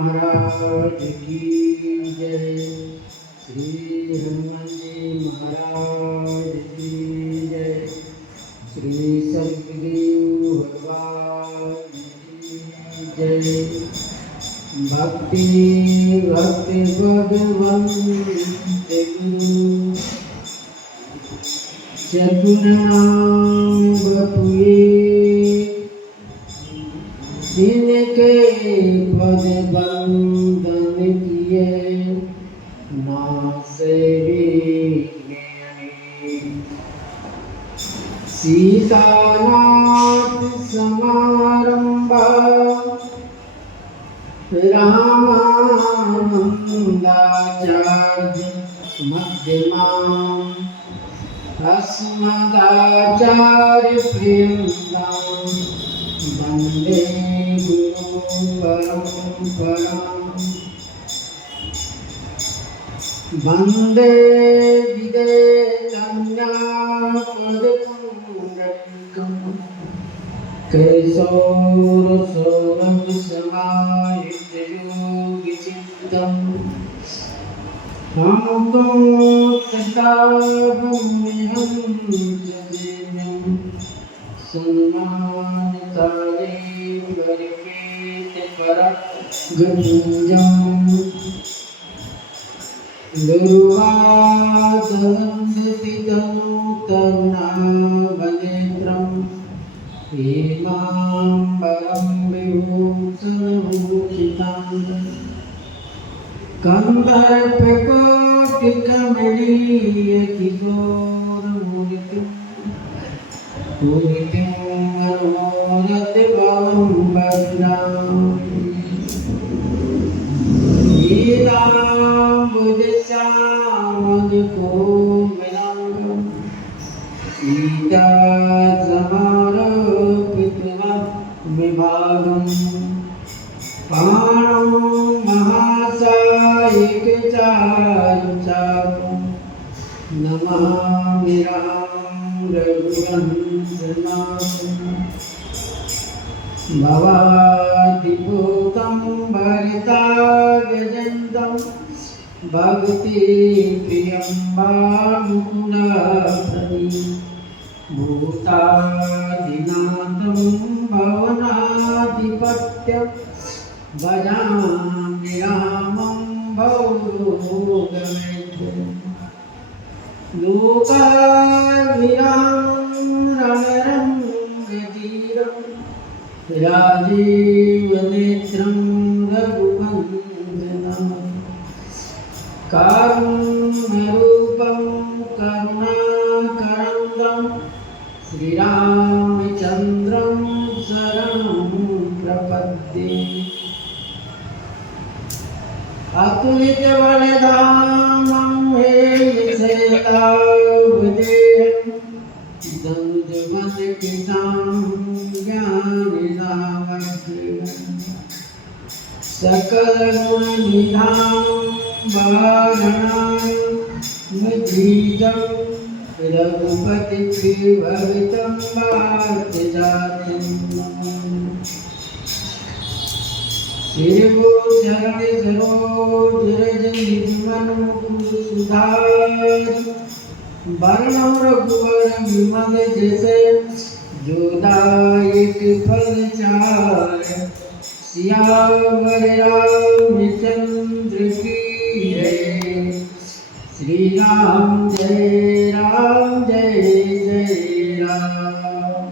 महाराज की जय। श्री हनुमान जी महाराज की जय। श्री सद्गुरु भगवान की जय। भक्ति भक्ति भगवंत गुरु सद्गुणान बपुए जिनके पद बंदन किए नासे सीतानाथ समारंभा रामानंदाचार्य मध्यमाम् अस्मदाचार्य प्रियंदाम् वंदे गुरु परंपराम् वंदे विदेहन्यापदपुण्डरीकम् कैशोरसौरभसमायुक्तयोगिचित्तम् हमको किताबमेहं जदेवं सम्मानिताले परिपेतपरगुञ्जम् दुर्वासवन्दितनुतरुणावनेत्रम् हेमाम्बरं विभूषणभूषितम् कन्दर्पकोटिकमनीयकिशोरमूर्तिं पूरितिं मनोरथं भद्राम् ीताम्बुजश्यामलकोमलाङ्गं सीतासमारोपितविभागम् पाणौ महासायिकचारुचापं नमामि रामं रघुवंशनाथम् भवादिभूतं भरितागजन्तं भक्तिप्रियं भानुकुलाभ्रति भूतादिनाथं भवनाधिपत्यं भजामि रामं भवरोगमेध्यम् लोकाभिरामं रणरङ्गधीरम् राजीवनेत्रं रघुवंशनं कारुण्यरूपं करुणाकरन्दं श्रीरामचन्द्रं शरणं प्रपद्ये। अतुलितबलधामं हेमशेतावदेहं दन्दुमत्कृतां सकलगुणनिधानं वारणं रघुपतिप्रियभक्तं वार्तजातं श्रीगुरुचरण सरोज वर्णम रघुवर विमल जैसे जोदायक फल चार सियावर रामचंद्र की जय। श्री राम जय जय राम।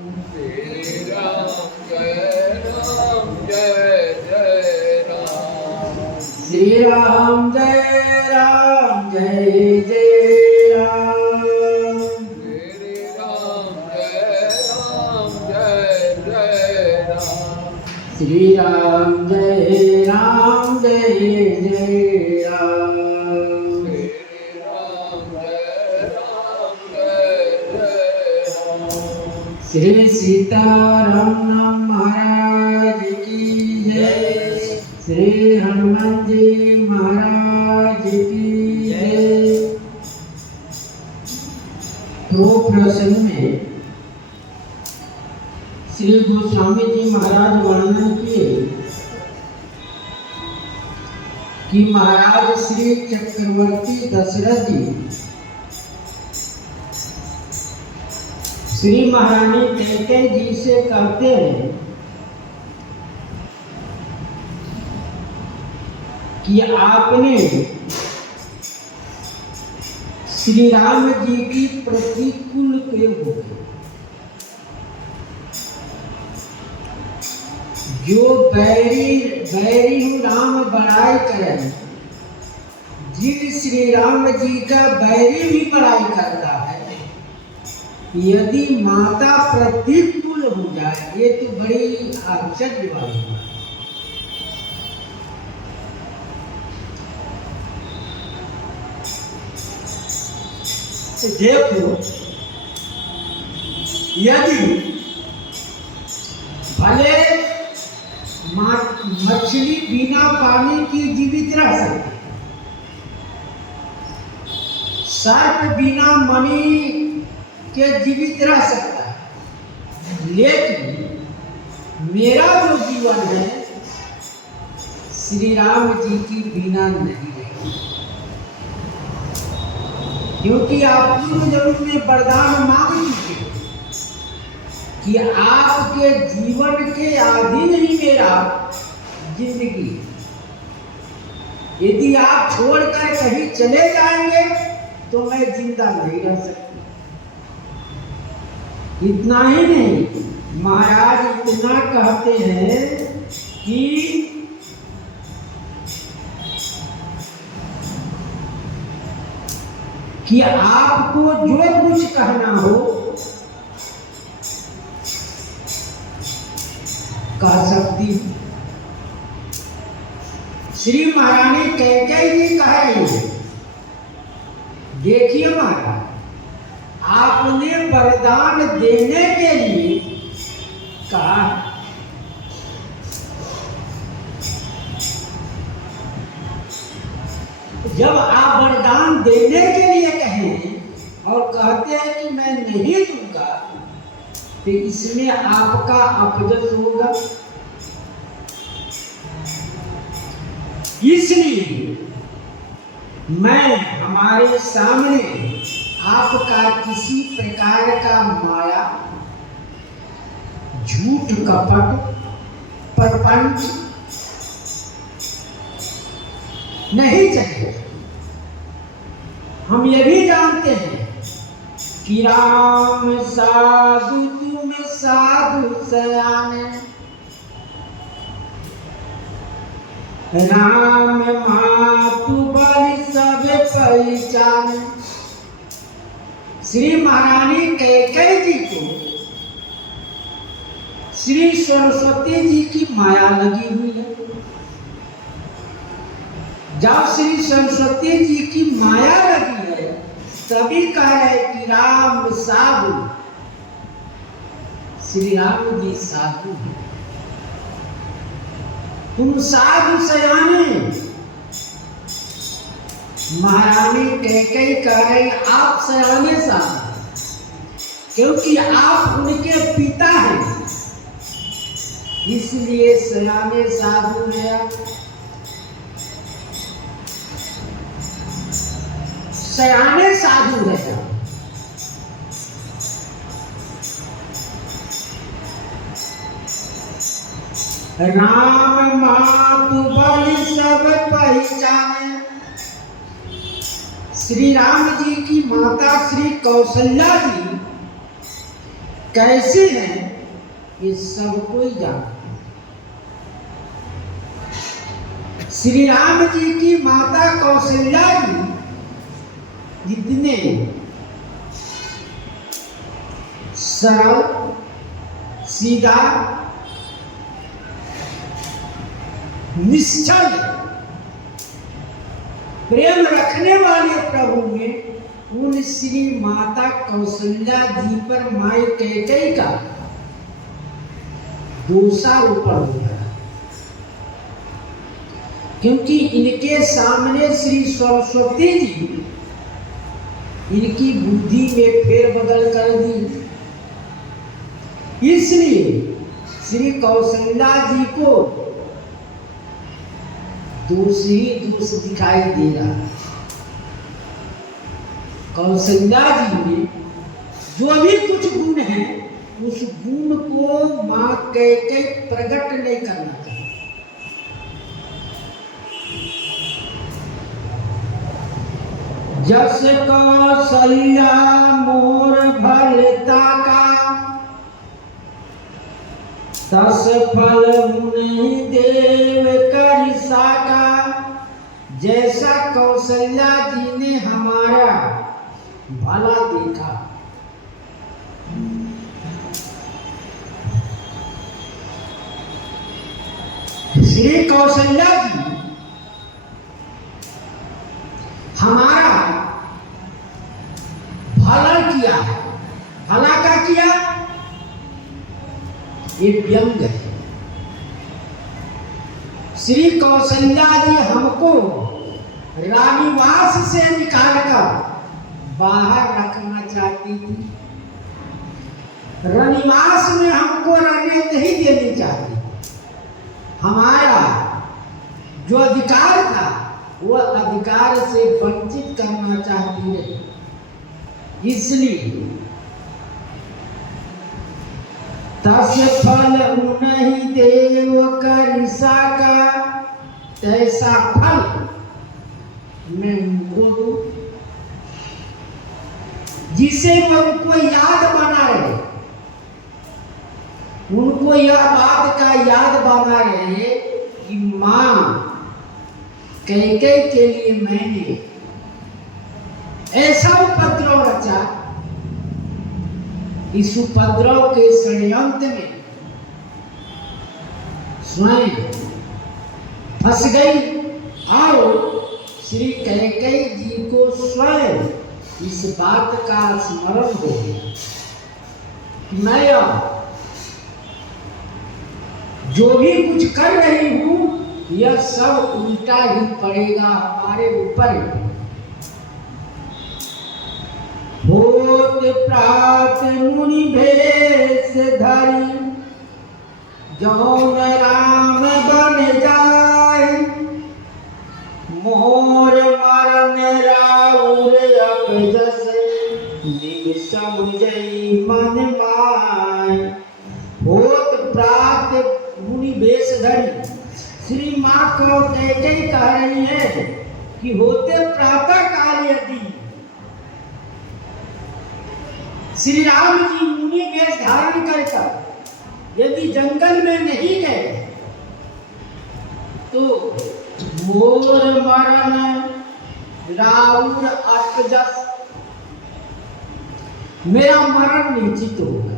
श्री राम जय राम। श्री राम जय जय राम। श्री राम जय राम। श्री सीताराम महाराज की जय। श्री हनुमान जी महाराज की जय। तो प्रसंग में श्री गोस्वामी जी महाराज वर्णन किए कि महाराज श्री चक्रवर्ती दशरथ जी श्री महारानी कैकेयी जी से कहते हैं कि आपने श्री राम जी की प्रतिकूल क्यों हो गए? जो बैरी राम बड़ाई करें, जिन श्री राम जी का बैरी भी बड़ाई करता है, यदि माता प्रतिकूल हो जाए, ये तो बड़ी आश्चर्य वाली बात। देखो, यदि भले मछली बिना पानी की जीवित रह सकती, सर्प बिना मणि के जीवित रह सकता है, लेकिन मेरा जो जीवन है श्री राम जी की बिना नहीं रहेगा। क्योंकि आप पूर्व जन्म में वरदान मांग चुके कि आपके जीवन के अधीन ही मेरा जिंदगी, यदि आप छोड़कर कहीं चले जाएंगे तो मैं जिंदा नहीं रह सकती। इतना ही नहीं, महाराज इतना कहते हैं कि आपको जो कुछ कहना हो कह सकती हूँ। श्री महारानी कैकेयी जी कह रही है, देखिए महाराज, आपने वरदान देने के लिए कहा, जब आप वरदान देने के लिए कहें और कहते हैं कि मैं नहीं दूंगा, तो इसमें आपका अपजत होगा। इसलिए मैं हमारे सामने आपका किसी प्रकार का माया, झूठ, कपट, प्रपंच नहीं चाहिए। हम ये भी जानते हैं कि राम साधु तुम साधु सयाने, राम मातु बलि सब पहचाने। श्री महारानी कैकेयी जी को श्री सरस्वती जी की माया लगी हुई है। जब श्री सरस्वती जी की माया लगी है, तभी कह रहे कि राम साधु, श्री राम जी साधु, तुम साधु सयाने। महारानी कैकेयी कह रहे आप सयाने साधु, क्योंकि आप उनके पिता हैं, इसलिए सयाने साधु है। सयाने साधु है। राम मातु बलि सब पहचाने। श्री राम जी की माता श्री कौशल्या जी कैसी हैं, ये सब कोई जानता है। श्री राम जी की माता कौशल्या जी जितने सरल, सीधा, निश्चल प्रेम रखने वाले प्रभु ने उन श्री माता कौशल्या जी पर माई कैकेयी का दोषारोपण हुआ, क्योंकि इनके सामने श्री सरस्वती जी इनकी बुद्धि में फेरबदल कर दी। इसलिए श्री कौशल्या जी को दोष ही दोष दिखाई दे रहा है। कौशल्या जी में जो भी कुछ गुण है उस गुण को मां कैकेयी प्रकट नहीं करना चाहिए। जस कौशल्या मोर भलता का तस फल मुनि देव कर साका। जैसा कौशल्या जी ने हमारा भला देखा, श्री कौशल्या जी हमारा भला किया। भला क्या किया? ये व्यंग है। श्री कौशल्या जी हमको रानीवास से निकालकर बाहर रखना चाहती थी। रानीवास में हमको रहने नहीं देनी चाहती। हमारा जो अधिकार था वो अधिकार से वंचित करना चाहती है। इसलिए तस फल उन्हीं देव कर साका, तैसा फल मैं उनको दूं जिसे वो उनको याद बना रहे। उनको यह बात का याद बना रहे कि मां कैकेयी के लिए मैंने ऐसा उपद्रव रचा। इस उपद्रव के षड्यंत्र में स्वयं फंस गई और श्री कैकेयी जी को स्वयं इस बात का स्मरण हो गया कि मैं जो भी कुछ कर रही हूं यह सब उल्टा ही पड़ेगा हमारे ऊपर। होत प्रात मुनि भेष धरि जौन राम बन जाए। मोर मरन राउर अपजस निज समझई मन माय। होत प्रात मुनि भेष धरि, श्री मां को कैकेयी कह रही है कि होते प्रातः काल यदि श्री राम जी मुनि वेश धारण कर यदि जंगल में नहीं गए तो मोर मरण राउर अपजस, मेरा मरण निश्चित होगा।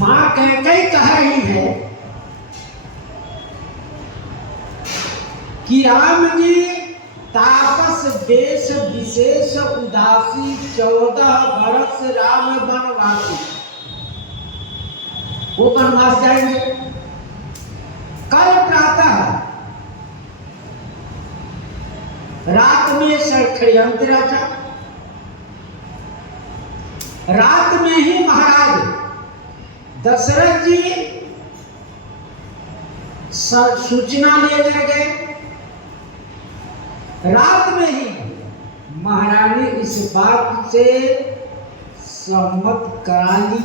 मां कैकेयी कह रही है कि राम जी तापस देश विशेष उदासी 14 वर्ष राम वनवासी। वो वनवास जाएंगे। कल प्रातः रात में षड्यंत्र रचा। रात में ही महाराज दशरथ जी सूचना लेकर गए। रात में ही महारानी इस बात से सहमत करा ली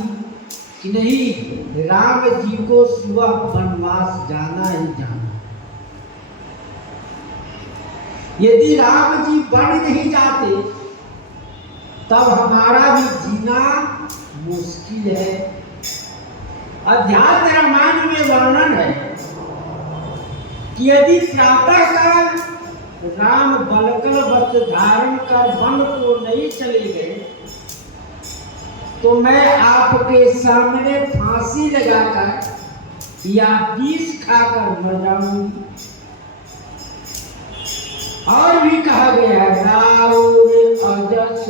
कि नहीं, राम जी को सुबह वनवास जाना ही जाना। यदि राम जी बन नहीं जाते तब हमारा भी जीना मुश्किल है। अध्यात्म रामायण में वर्णन है कि यदि प्रातः काल राम बलकल वस्त्र धारण कर वन को नहीं चले गए तो मैं आपके सामने फांसी लगाकर या विष खाकर मर जाऊंगी। और भी कहा गया राउर अजस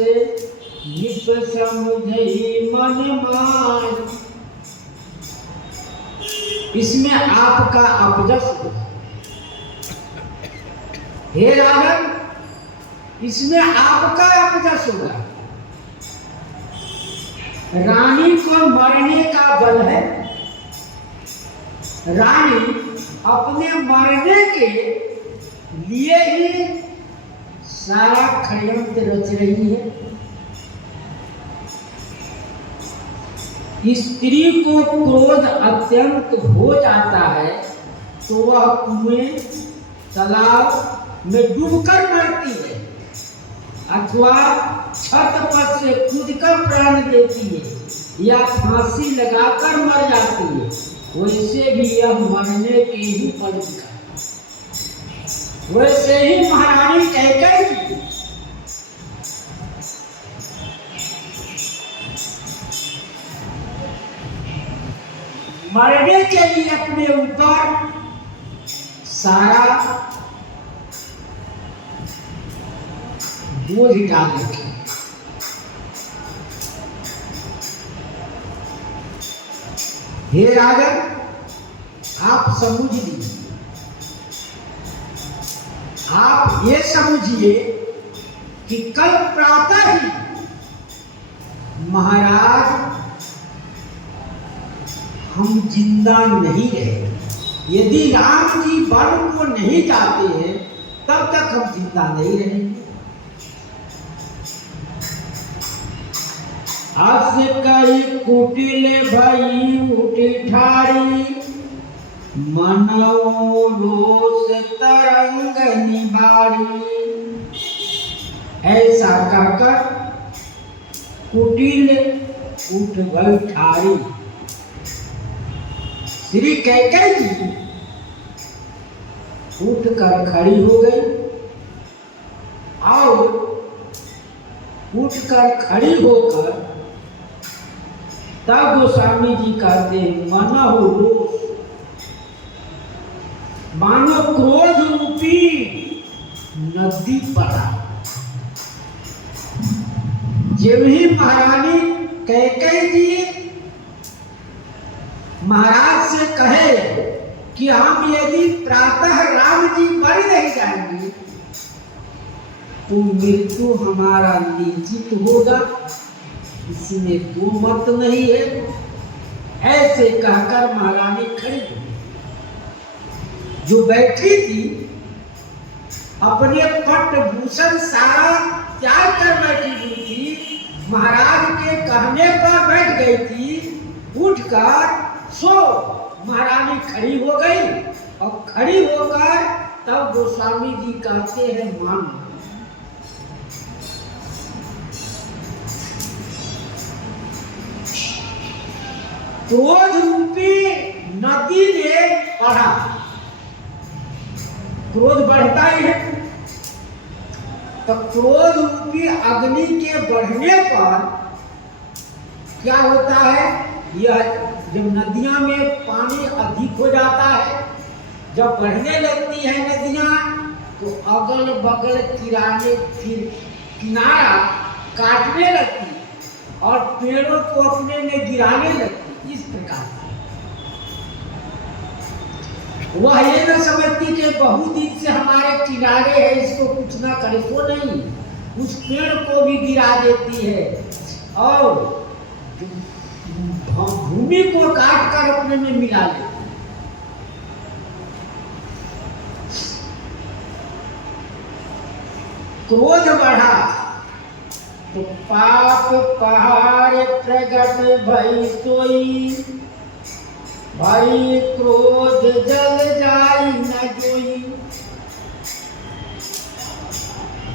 निप समुझई मन मान। इसमें आपका अपजस होगा। हे रावण, इसमें आपका अपजस होगा। रानी को मरने का बल है। रानी अपने मरने के लिए ही सारा षड्यंत्र रच रही है। स्त्री को क्रोध अत्यंत हो जाता है तो वह कुएं तालाब में डूबकर मरती है अथवा छत पर से कूदकर प्राण देती है या फांसी लगाकर मर जाती है। वैसे भी यह मरने के ही पल का। वैसे ही महारानी कैकेयी मरने के लिए अपने ऊपर सारा बोझ डाल रखी। हे राजन, आप समझ लीजिए, आप ये समझिए कि कल प्रातः ही महाराज हम जिंदा नहीं रहे। यदि राम जी वन को नहीं जाते हैं तब तक हम जिंदा नहीं रहेंगे। अस कई कुटिल भई उठी ठारी मनो रोष तरंग निबारी। ऐसा कहकर कुटिल उठ गई ठारी। श्री कैकेयी जी उठकर खड़ी हो गई और उठकर खड़ी होकर तब गोस्वामी जी कहते हैं मनो रोष, मानो क्रोध रूपी नदी पड़ा। जब ही महारानी कैकेयी जी महाराज से कहे कि हम यदि प्रातः राम जी मर नहीं जाएंगे तो मृत्यु हमारा निश्चित होगा, इसमें दो मत नहीं है। ऐसे कहकर महारानी खड़ी हुई। जो बैठी थी अपने पट्टभूषण सारा त्याग कर बैठी हुई थी, महाराज के कहने पर बैठ गई थी। उठकर सो महारानी खड़ी हो गई और खड़ी होकर तब गोस्वामी जी कहते हैं मान। क्रोध रूपी नदी ने बढ़ा। क्रोध बढ़ता ही है तो क्रोध रूपी अग्नि के बढ़ने पर क्या होता है? यह जब नदियां में पानी अधिक हो जाता है, जब बढ़ने लगती है नदियां तो अगल बगल किनारा काटने लगती है और पेड़ों को अपने में गिराने लगती। इस प्रकार वह ये न समझती कि बहुत दिन से हमारे किनारे है, इसको कुछ ना करे, तो नहीं, उस पेड़ को भी गिरा देती है और भूमि को काट कर अपने में मिला लेती है। क्रोध बढ़ा तो पाप पहाड़ प्रगट भई सोई, भाई क्रोध जल जाई न जोई।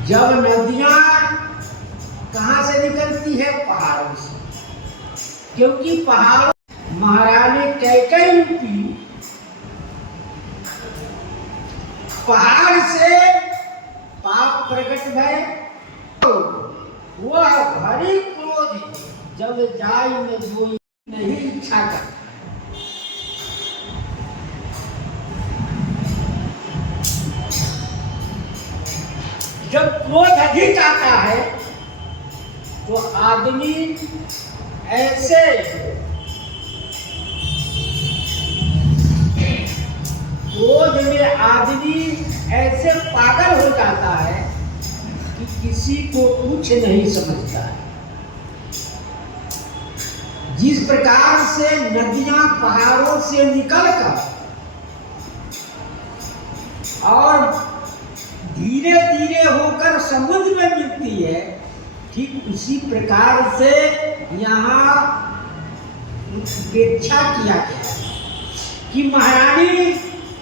जब नदियां कहां से निकलती है? पहाड़ों से, क्योंकि पहाड़ महारानी कैकेयी की पहाड़ से पाप प्रकट भय तो वह भरी क्रोध जब जाई में जोई नहीं इच्छा कर। जब क्रोध अधिक आता है तो आदमी ऐसे क्रोध में आदमी ऐसे पागल हो जाता है कि किसी को कुछ नहीं समझता है। जिस प्रकार से नदियां पहाड़ों से निकलकर और धीरे धीरे होकर समुद्र में मिलती है, ठीक उसी प्रकार से यहाँ उपेक्षा किया गया कि महारानी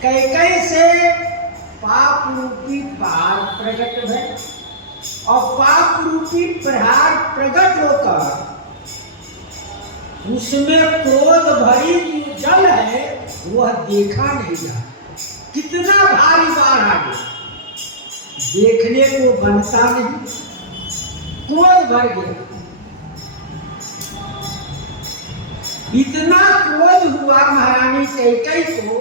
कैकेयी से पाप रूपी पहाड़ प्रकट है और पाप रूपी पहाड़ प्रकट होकर उसमें क्रोध भरी जो जल है वह देखा नहीं जा, कितना भारी बाढ़ आ गया, देखने को बनता नहीं, क्रोध भर गया। इतना क्रोध हुआ महारानी कैकेयी को,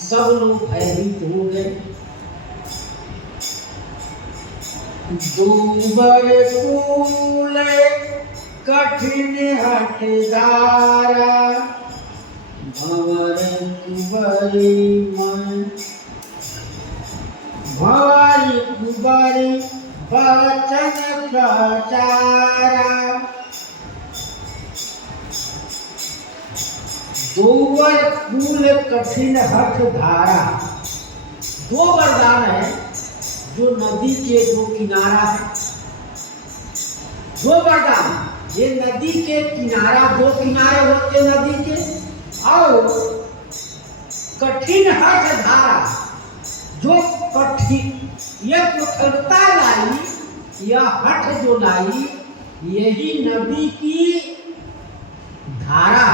सब लोग भयभीत हो गए। दूबर कूल कठिन हठ धारा, भंवर कुबरी मन, भंवर कुबरी वचन प्रचारा। दूबर कूल कठिन हठ धारा, दो वरदान है जो नदी के दो किनारा है। दो वरदान, ये नदी के किनारा, दो किनारे होते नदी के, और कठिन हठ धारा, जो कठिन यह कठोरता लाई, यह हठ जो लाई, यही नदी की धारा।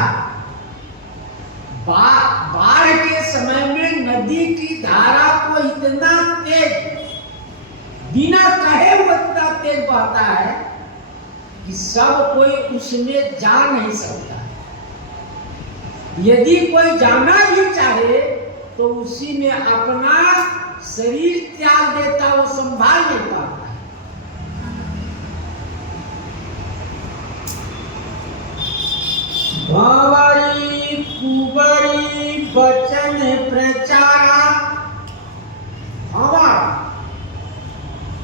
बाढ़ के समय में नदी की धारा को इतना तेज, बिना कहे वो इतना तेज बहता है कि सब कोई उसमें जा नहीं सकता। यदि कोई जाना भी चाहे तो उसी में अपना शरीर त्याग देता, वो संभाल नहीं पाता। भंवरी कुबरी वचन प्रचारा। भंवर,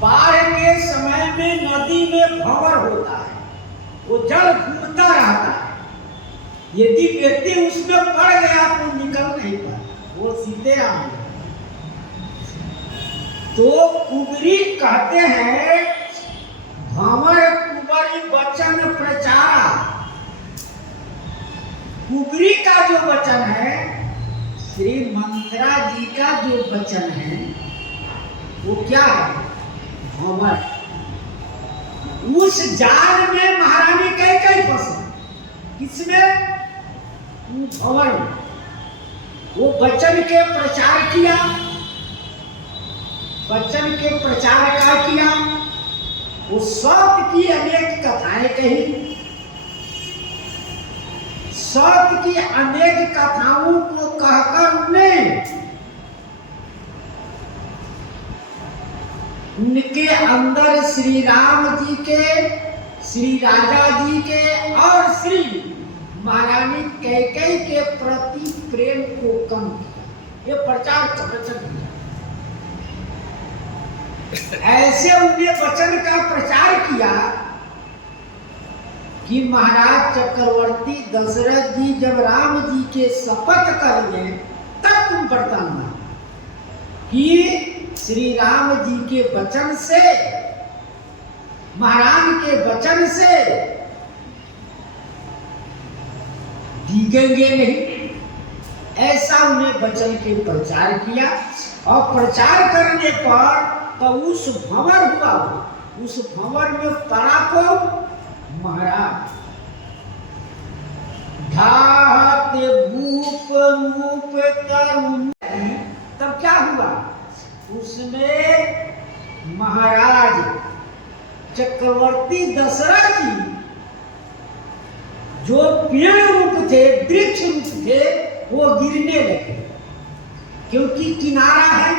बाढ़ के समय में नदी में भंवर होता है, वो जल घूमता रहता है। यदि व्यक्ति उसमें पड़ गया तो निकल नहीं पाता, वो सीधे आ गया। तो कुबरी कहते हैं, भंवर कुबरी वचन प्रचारा। कुबरी का जो वचन है, श्री मंत्रा जी का जो वचन है, वो क्या है? भंवर। उस जाल में महारानी कैकेयी फंसी। किसमें? भंवर में। वो वचन के प्रचार किया, वचन के प्रचार का किया, वो सत्य की अनेक कथाएं कही, सत्य की अनेक कथाओं को कहकर उनके अंदर श्री राम जी के, श्री राजा जी के और श्री महारानी कैकेयी के प्रति प्रेम को कम किया। ये प्रचार वचन किया। ऐसे उन्हें वचन का प्रचार किया कि महाराज चक्रवर्ती दशरथ जी जब राम जी के शपथ करेंगे तब तुम बरतना कि श्री राम जी के वचन से, महाराज के वचन से भीगेंगे नहीं। ऐसा उन्हें वचन के प्रचार किया और प्रचार करने पर तो उस भंवर हुआ, उस भंवर में पड़ा को महाराज ढात भूप रूप तरुण। तब क्या हुआ? उसमें महाराज चक्रवर्ती दशरथ जी जो पेड़ रूप थे, वृक्ष रूप थे, वो गिरने लगे। क्योंकि किनारा है,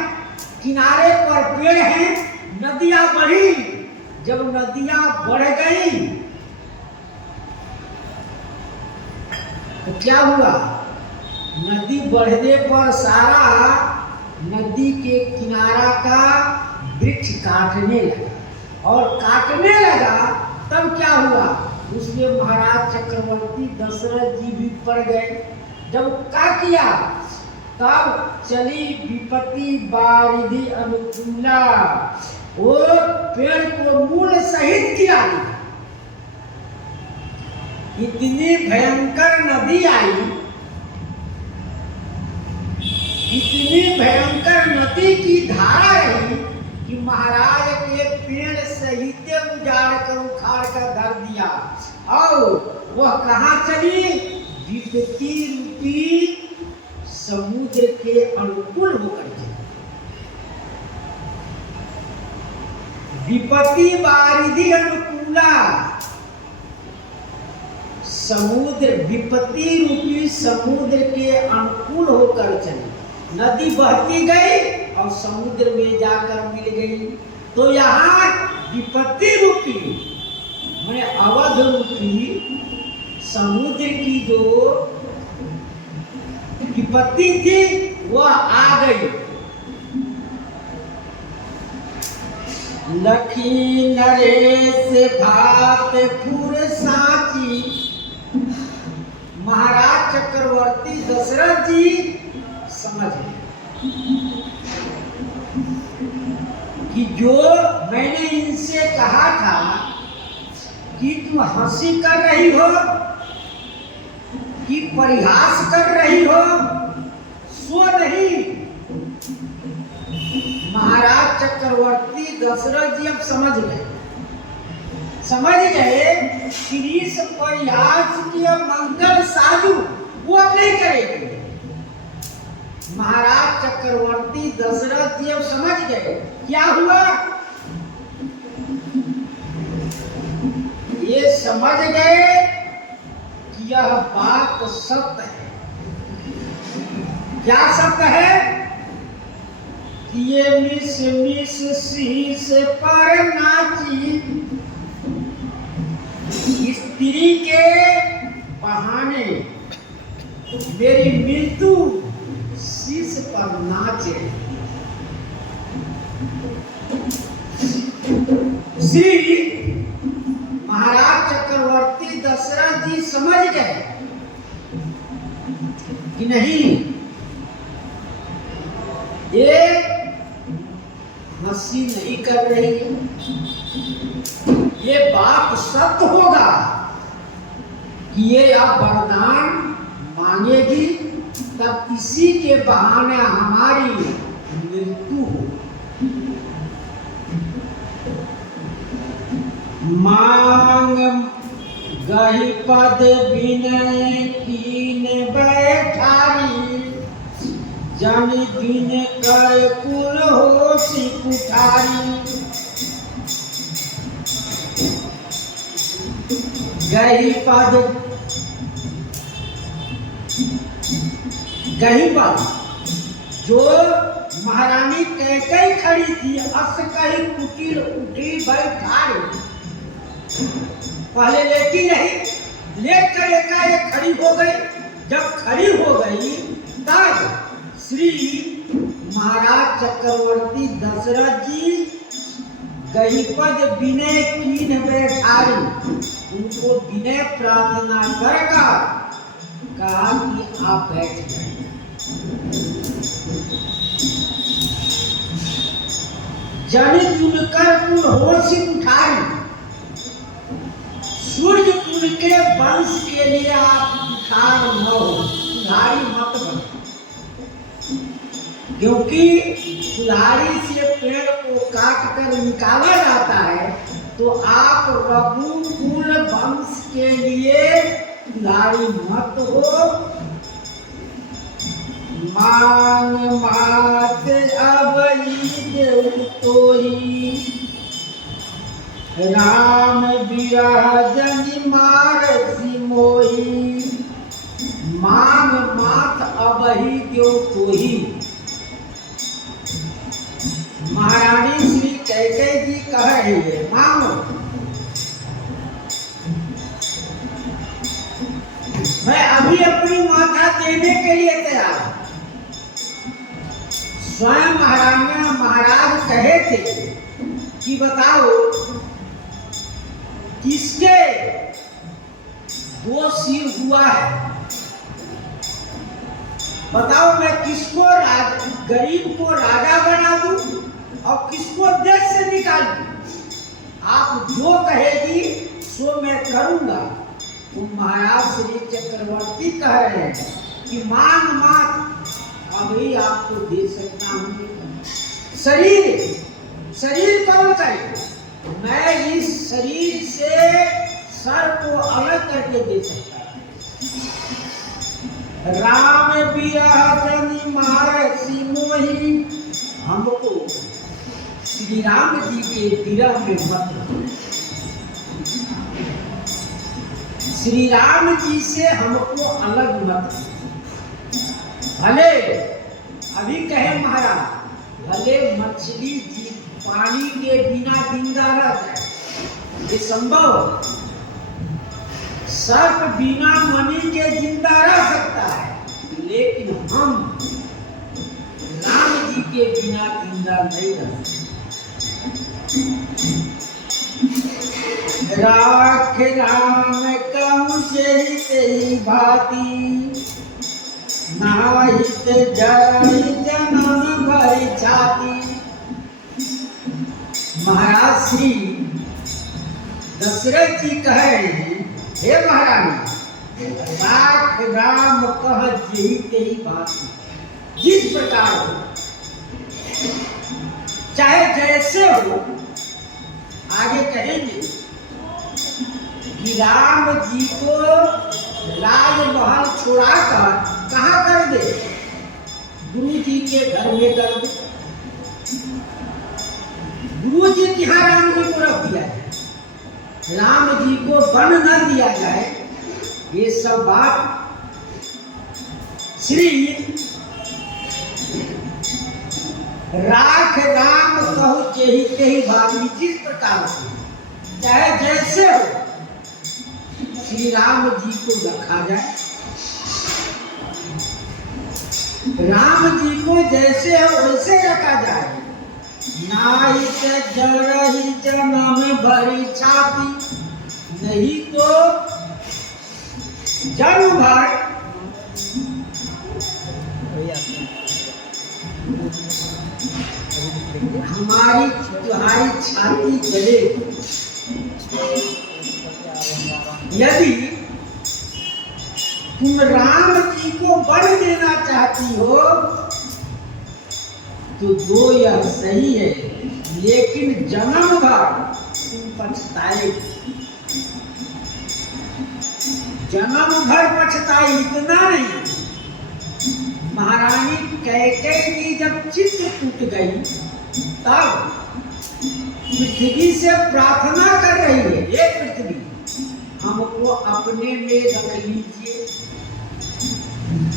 किनारे पर पेड़ हैं, नदियां बढ़ी। जब नदियां बढ़ गई तो क्या हुआ? नदी बढ़ने पर सारा नदी के किनारा का वृक्ष काटने लगा, और काटने लगा तब क्या हुआ? उसमें महाराज चक्रवर्ती दशरथ जी भी पड़ गए। जब क्या किया, तब चली विपत्ति बारिधि अनुकूला, वो पेड़ को मूल सहित गिरा दिया। इतनी भयंकर नदी आई, इतनी भयंकर नदी की धारा रही कि महाराज के पेड़ सहित उजाड़ कर उखाड़ कर धर दिया। और वह कहाँ चली, विपत्ति रूपी समुद्र के अनुकूल होकर चली। विपत्ति बारिधि अनुकूला, समुद्र विपत्ति रूपी समुद्र के अनुकूल होकर चली। नदी बहती गई और समुद्र में जाकर मिल गई। तो यहाँ विपत्ति रूपी मैंने अवध रूपी समुद्र की जो विपत्ति थी वह आ गई। लखी नरेश भातपुर साची, महाराज चक्रवर्ती दशरथ जी समझ गए कि जो मैंने इनसे कहा था कि तुम हंसी कर रही हो कि परिहास कर रही हो, सो नहीं। महाराज चक्रवर्ती दशरथ जी अब समझ गए कि इस परिहास की मंगल साधु वो अब नहीं करेगी। महाराज चक्रवर्ती दशरथ जी अब समझ गए क्या हुआ, ये समझ गए कि यह बात सत्य है। क्या सत्य है कि ये मिस मिस शीश पर नाची, स्त्री के बहाने मेरी मृत्यु शीश पर नाचे। श्री महाराज चक्रवर्ती दशरथ जी समझ गए कि नहीं, ये हंसी नहीं कर रही है, ये बात सत्य होगा कि ये अब वरदान मांगेगी, तब इसी के बहाने हमारी मृत्यु हो। मांग गही पद विनय कीन बैठारी, जन दिन कर कुल होशी कुठारी। गही पद जो महारानी कैकेयी खड़ी थी, अस कही कुटिल उठी बैठारी। पहले लेटी नहीं, लेट कर एकाएक खड़ी हो गई। जब खड़ी हो गई तब श्री महाराज चक्रवर्ती दशरथ जी गहीपद विनय कीन बैठारी, उनको विनय प्रार्थना कर कहा कि आप बैठ जाइए। जन चुनकर कुल होशी उठारी, सूर्य कुल के वंश के लिए आप उठार न हो, उधारी मत बनो, क्योंकि कुल्हाड़ी से पेड़ को काट कर निकाला जाता है, तो आप रघुकुल वंश के लिए कुल्हाड़ी मत हो। मांग मात अब तोही, राम बिरह जनि मारसी मोही। मांग मात अबही देव तोही। महारानी श्री कैकेयी जी कह रही है, मांगो, मैं अभी अपनी माता देने के लिए तैयार हूं। स्वयं महारानियां महाराज कहे थे कि बताओ किसके हुआ है। बताओ मैं किसको गरीब को राजा बना दूं और किसको देश से निकाल दूं? आप जो कहेगी सो मैं करूंगा। तो महाराज श्री चक्रवर्ती कह रहे हैं कि मान अभी आपको दे सकता हूं शरीर कौन करे? मैं इस शरीर से सर को अलग करके दे सकता हूं। राम विरह जनि मारसी मोहि, हमको श्री राम जी के विरह में मत रखो। श्री राम जी से हमको अलग मत रखो। भले अभी कहे महाराज, भले मछली पानी के बिना जिंदा रह जाए, ये संभव। सर्प बिना मणि के जिंदा रह सकता है, लेकिन हम राम जी के बिना जिंदा नहीं रह सकते। राख राम कहूँ से भाती, नाहित जय जनम भरी छाती। महाराज श्री दशरथ जी कह रहे हैं, हे महारानी, राख राम कह जेहि तेहि भाती। जिस प्रकार हो, चाहे जैसे हो, आगे कहेंगे कि राम जी को राजमहल छोड़ाकर कहाँ कर दे? गुरु जी के घर में कर दे। गुरु जी के यहाँ राम जी को रख दिया जाए, राम जी को वन न दिया जाए। ये सब बात श्री राख राम कहु जेहि तेहि भाती। जिस प्रकार से चाहे जैसे हो, श्री राम जी को रखा जाए। राम जी को जैसे हो वैसे रखा जाए। नाहित जरहि जनम भरी छाती, नहीं तो जन्म भर तुम्हारी छाती जले। यदि तुम राम जी को वर देना चाहती हो तो दो, यह सही है, लेकिन जन्म भर तुम पछताएगी। जन्म भर पछताई, इतना नहीं। महारानी कैकेयी की जब चित्त टूट गई, तब पृथ्वी से प्रार्थना कर रही है, हे पृथ्वी, हमको अपने में रख लीजिए,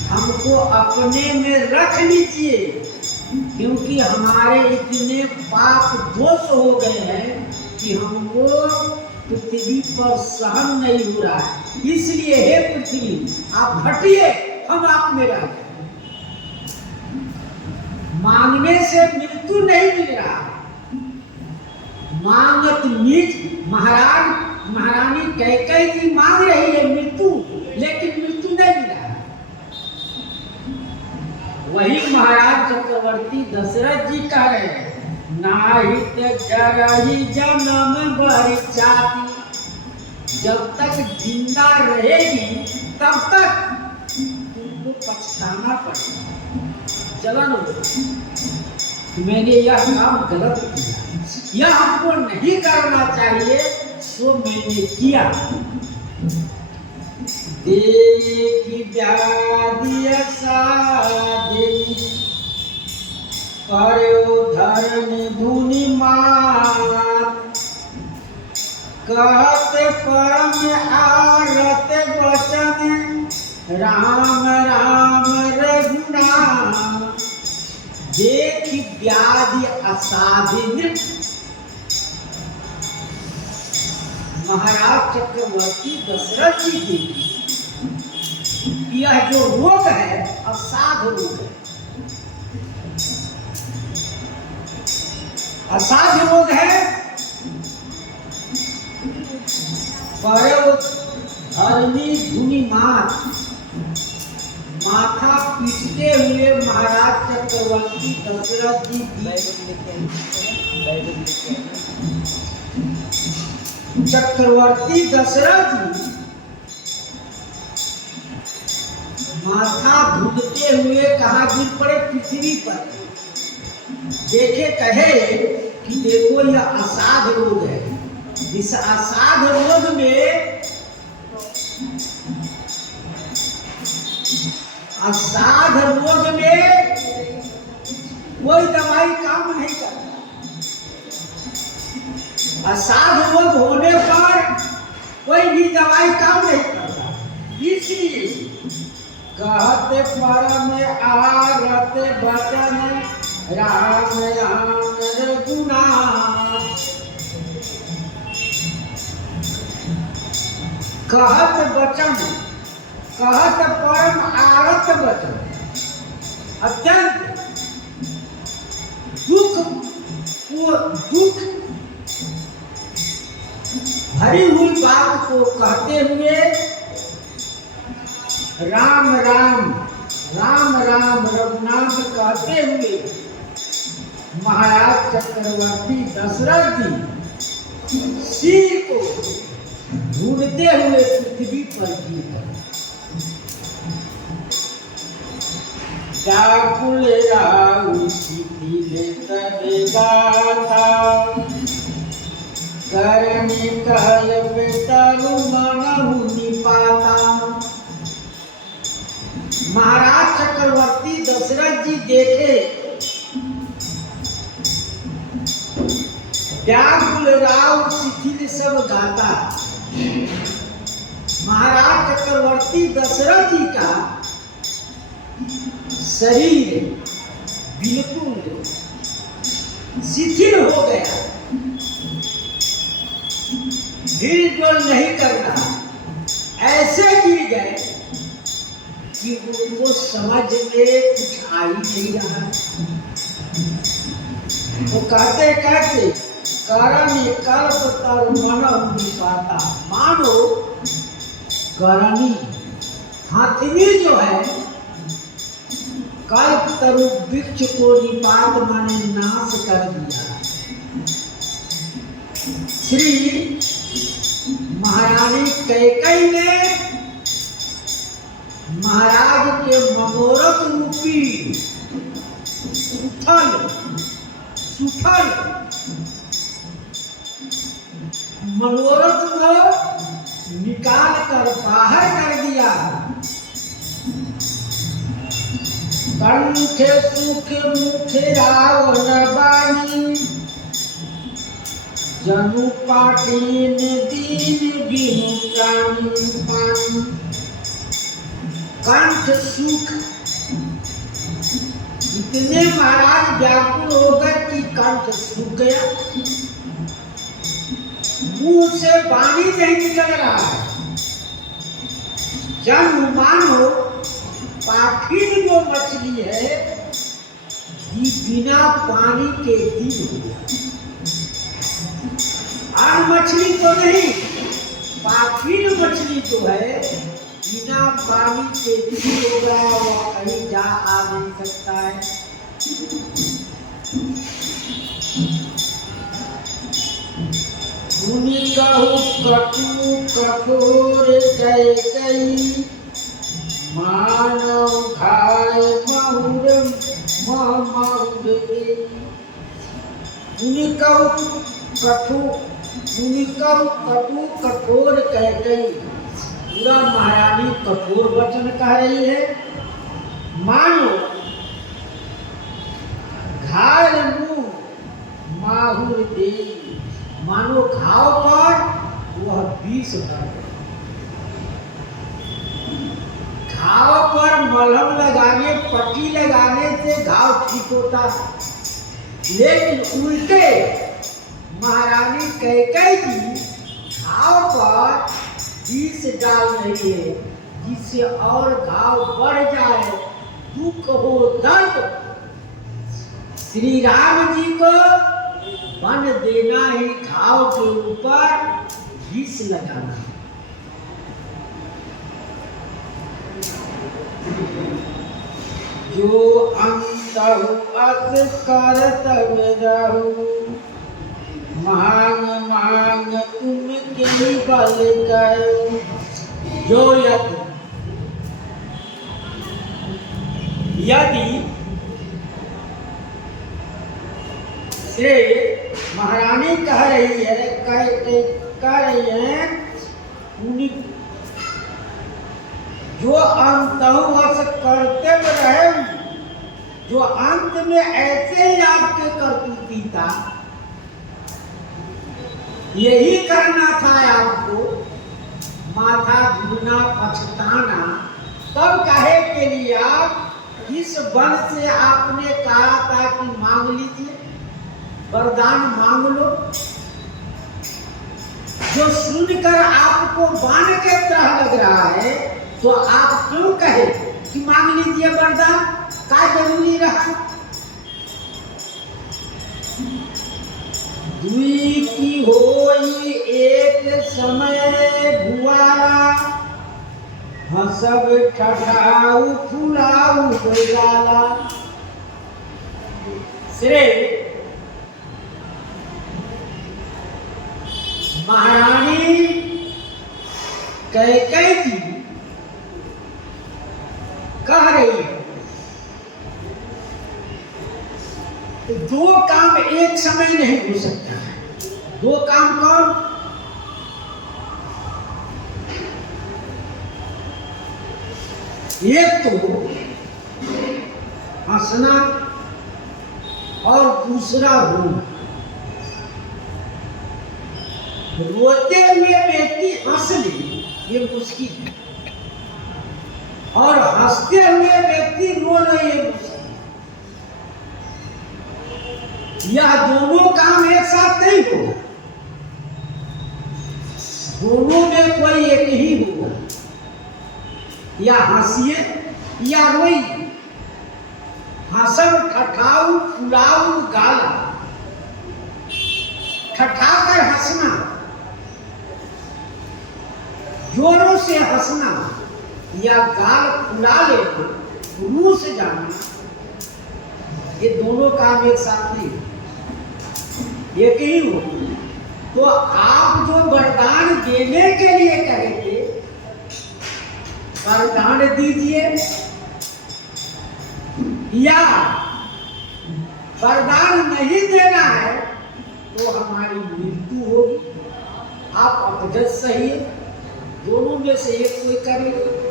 हमको अपने में रख लीजिए, क्योंकि हमारे इतने पाप दोष हो गए हैं कि हमको पृथ्वी पर सहन नहीं हो रहा है। इसलिए हे पृथ्वी, आप हटिए, हम आप में रह गए। मांगने से मृत्यु नहीं मिल रहा, मांगत नीच। महारानी कैकेयी जी मांग रही है मृत्यु, लेकिन मृत्यु नहीं मिला। वही महाराज चक्रवर्ती दशरथ जी कह रहे हैं, नाहित जरहि जनम भरी छाती। जब तक जिंदा रहेगी तब तक तुमको पछताना पड़ेगा। जलन हो, मैंने यह काम गलत किया, यह हमको नहीं करना चाहिए, सो मैंने किया। देखी व्याधि साधि, करो धर्म धुनि मात। कहत परम आरत वचन, राम राम रघुनाम। देख व्याधि असाधिन। महाराज चक्रवर्ती दशरथ जी की यह जो रोग है असाध रोग है, असाध्य रोग है। धर्मी धुनि मात, दशरथ जी चक्रवर्ती दशरथ जी माथा ढूंढते हुए कहाँ गिर पड़े? पृथ्वी पर। देखे कहे कि देखो यह असाध रोग है। इस असाध रोग में कोई दवाई काम नहीं करता। असाध रोग होने पर कोई भी दवाई काम नहीं करता। इसलिए कहते परम आरत बचन राम राम रघुना। कहत बचन, कहत परम आरत बचन, अत्यंत दुख भरी हुई बात को कहते हुए राम राम राम राम रघुनाथ कहते हुए महाराज चक्रवर्ती दशरथ जी सिर को ढूंढते हुए पृथ्वी पर गिर। व्याकुल राउ शिथिल तब गाथा, करनि कल्प तरु मनहु निपाता। महाराज चक्रवर्ती दशरथ जी देखे व्याकुल राउ शिथिल सब गाता। महाराज चक्रवर्ती दशरथ जी का शरीर बिल्कुल शिथिल हो गया, हिलडुल नहीं करना, ऐसे गिर गए कि उनको समझ में कुछ आ ही नहीं रहा। वो कहते कहते करनि कल्प तरु मनहु निपाता। मानो करनी हाथनी जो है कल्प तरु वृक्ष को निपात माने नाश कर दिया। श्री महारानी कैकेयी ने महाराज के मनोरथ रूपी सुफल मनोरथ को निकाल कर बाहर कर दिया। कंठ सुख मुख रावण बानी, जनु पाटीन दीन बिनु प्राणी पानी। कंठ सुख, इतने महाराज व्याकुल हो गए कि कंठ सूख गया, मुंह से पानी नहीं निकल रहा है। जब मानो पाखिन जो मछली है ये बिना पानी के दिन हो गया। और मछली तो नहीं, पाखिन मछली जो है बिना पानी के दिन हो गया, वो कहीं जा आ नहीं सकता है। मुनि कहु कटु कठोर कैकेयी, मानव खाए महुर महुर। मुनि कहु कटु कठोर कैकेयी, पूरा महारानी कठोर वचन कह रही है। मानो घायल मुंह माहुर दे, मानो घाव पर वह विष भर गया। घाव पर मलहम लगाने पट्टी लगाने से घाव ठीक होता है, लेकिन उल्टे महारानी कैकेयी जी घाव पर विष डाल रही है, जिससे और घाव बढ़ जाए, दुख हो, दर्द। श्री राम जी को बन देना ही घाव के ऊपर विष लगाना। जो अंत कहू अस करतब रहू, मांग मांग तुम के बल करो। जो यदि से महारानी कह रही है, कह रही है जो अंतवश कर्तव्य रहे, जो अंत में ऐसे ही आपके कर्तव्यता, यही करना था आपको, माथा धुलना पछताना, तब कहे के लिए आप इस बल से आपने कहा था कि मांग लीजिए, वरदान मांग लो। जो सुनकर आपको बाण के तरह लग रहा है, तो आप क्यों कहे कि मांग लीजिए वरदान, का जरूरी रहा? दुई की होई एक समय भुआला, हसब ठठाऊ फुलाऊ गजाला। श्री महारानी कैकेयी जी कह रही है, तो दो काम एक समय नहीं हो सकता है। दो काम कौन? एक तो हंसना और दूसरा रोना। रोते हुए व्यक्ति हंस ले, ये मुश्किल है, और हंसते हुए व्यक्ति रो ले, ये मुश्किल। यह दोनों काम एक साथ नहीं होगा, दोनों में कोई एक ही होगा। या हंसिए या रोइए, हंसब ठठाऊ फुलाऊ गाला। ठठा कर हंसना, जोरों से हंसना, या गाल फुला लेना, मुंह से जाना, ये दोनों काम एक साथ नहीं, एक ही हो। तो आप जो वरदान देने के लिए कहे थे, वरदान दीजिए, या वरदान नहीं देना है तो हमारी मृत्यु होगी, आप अपजत सही, दोनों में से एक कोई करेगा।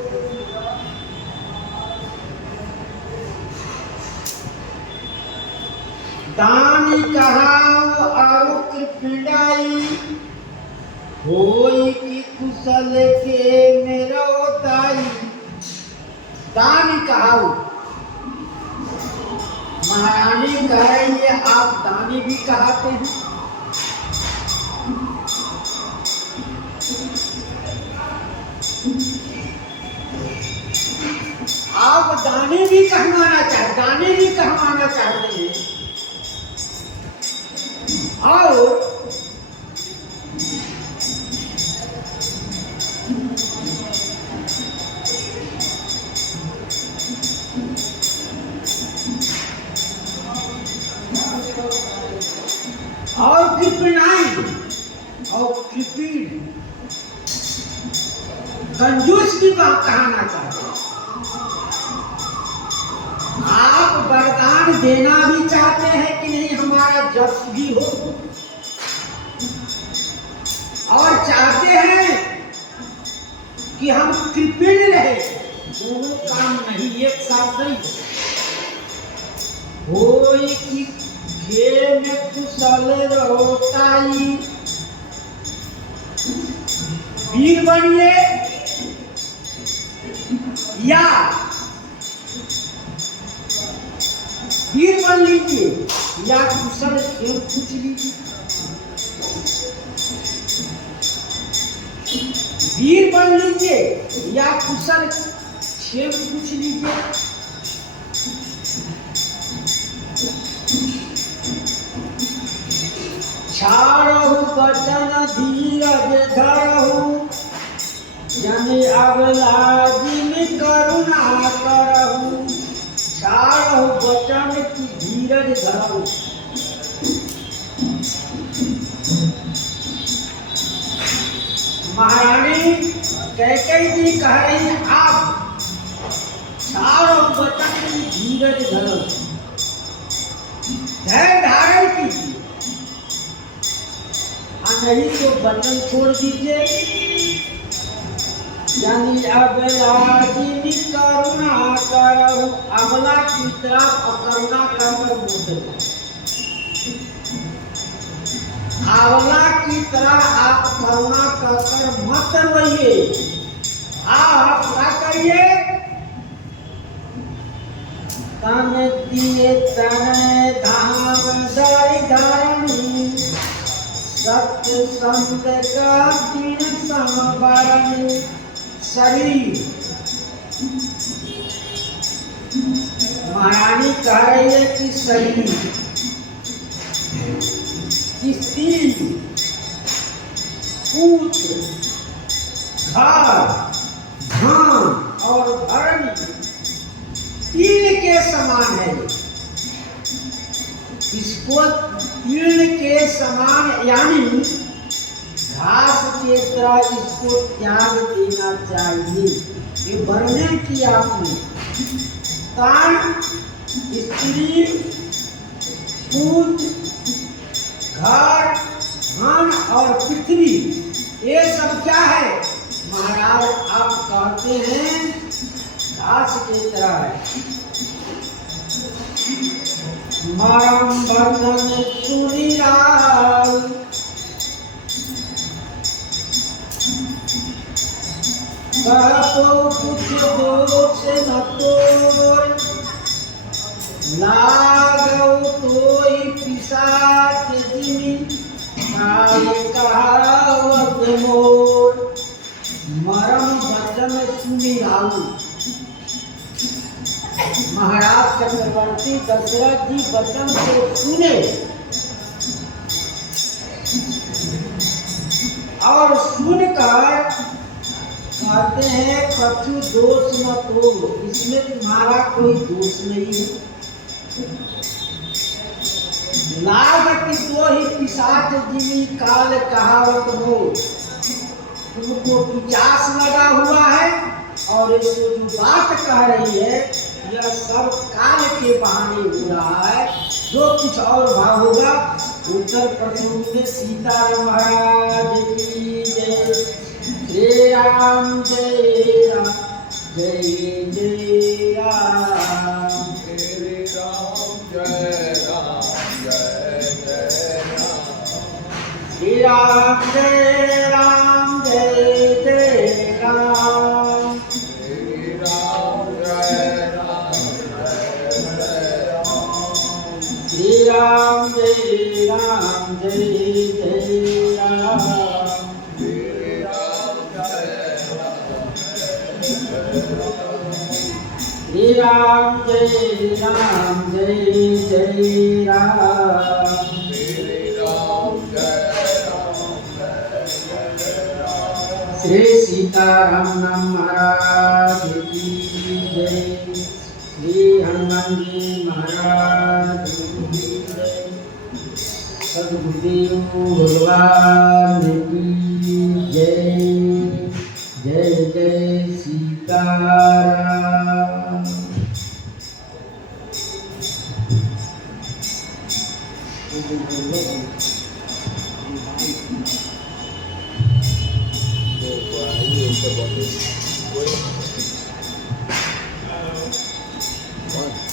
दानी कहाऊ आरु कृपणाई, होई की कुशल के मेरो ताई। दानी कहाऊ, महारानी कह रही है, आप दानी भी कहते हैं। आप दानी भी कहवाना चाहते हैं, और कृपणाई और कृपण कंजूस भी कहना चाहते हैं। आप वरदान देना भी चाहते हैं कि नहीं हमारा जप भी हो, और चाहते हैं कि हम कृपण रहे, दोनों काम नहीं, एक साथ नहीं। होई कि खेल में कुशल रोताई, वीर बनिए या वीर बन लीजिए, या कुशल खेल पूछ लीजिए। वीर बन लीजिए या कुशल खेल पूछ लीजिए। छाड़हु बचन धीरज धरहु, जन अवला जिन करुणा करहु। छाड़हु बचन को। महारानी कैकेयी जी कह रही है, आप चारों वचन की धीरज धरो, धैर्य धारण कीजिए, नहीं तो वचन छोड़ दीजिए। यानी अब राजिनी करुणा करो, अमला की तरह अकरुणा कर बोल, आंवला की तरह आप करुणा कर मत रहिए। आप क्या करिए, तन दिए तन धाम दाई धारणी, सत्य संत का दिन संवरण शरीर। महारानी कह रही है कि शरीर, स्त्री, पुत्र, घर, धन और धर्म तीर के समान है। इसको तीर के समान यानी घास के तरह इसको त्याग देना चाहिए। ये वर्णन किया आपने। तन, स्त्री, पुत्र, घर, धन और पृथ्वी, ये सब क्या है महाराज? आप कहते हैं घास की तरह है। मरम बंधन सुनिराल, तो कुछ दोष न तोर, लागो तोई पिशाच जिनी, काल कहावत मोर। मरम वचन सुनिराल, महाराज चक्रवर्ती दशरथ जी वचन को सुने और सुनकर कहते हैं कछु दोष मत हो, इसमें तुम्हारा कोई दोष नहीं है। लागत तो ही पिशाच जिनी, काल कहावत हो, तुमको पिचास लगा हुआ है और इसको जो बात कह रही है यह सब काल के बहाने हो रहा है। जो कुछ और भाव होगा उत्तर प्रश्न में। सीताराम महाराज की जय। जय राम जय राम जय जय राम। श्री राम जय राम जय जय राम। श्री राम जय राम जय जय राम। श्री राम जय राम जय जय राम। श्री राम जय राम जय जय राम। श्री राम जय राम जय जय राम। श्री राम जय राम जय जय राम। श्री राम जय राम जय जय राम। श्री सीताराम महाराज की जय। श्री हनुमान जी महाराज की जय। सद्गुरुदेव भगवान की जय। जय जय सीताराम। One.